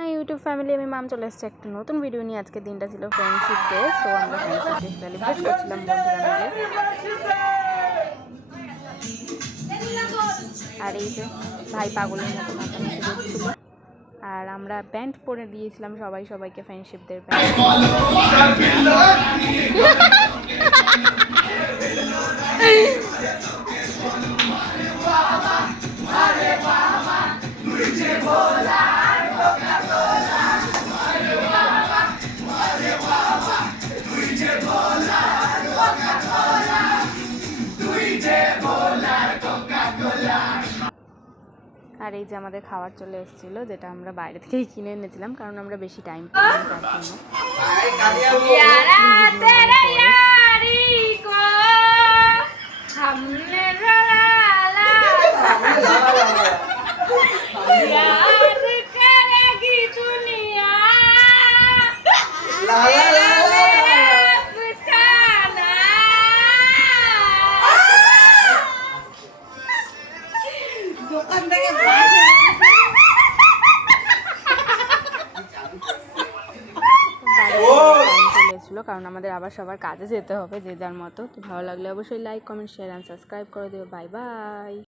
YouTube family, আমি মাম চলে এসেছি একটা নতুন ভিডিও নিয়ে। আজকে দিনটা ছিল ফ্রেন্ডশিপ ডে, সো আমরা ফ্রেন্ডশিপ ডে সেলিব্রেট করছিলাম বন্ধুরা মিলে। আর এই যে ভাই পাগলের মতো নাচানাচি করছিল, আর আমরা ব্যান্ড পরে দিয়েছিলাম সবাইকে ফ্রেন্ডশিপ ডে ব্যান্ড। আর এই যে আমাদের খাবার চলে এসেছিলো, যেটা আমরা বাইরে থেকেই কিনে এনেছিলাম, কারণ আমরা বেশি টাইম পাইনি তার জন্য। কারণ আমাদের আবার সবার কাজে যেতে হবে যে যার মতো। তো ভালো লাগলে অবশ্যই like, comment, share and subscribe করে দিও। Bye bye.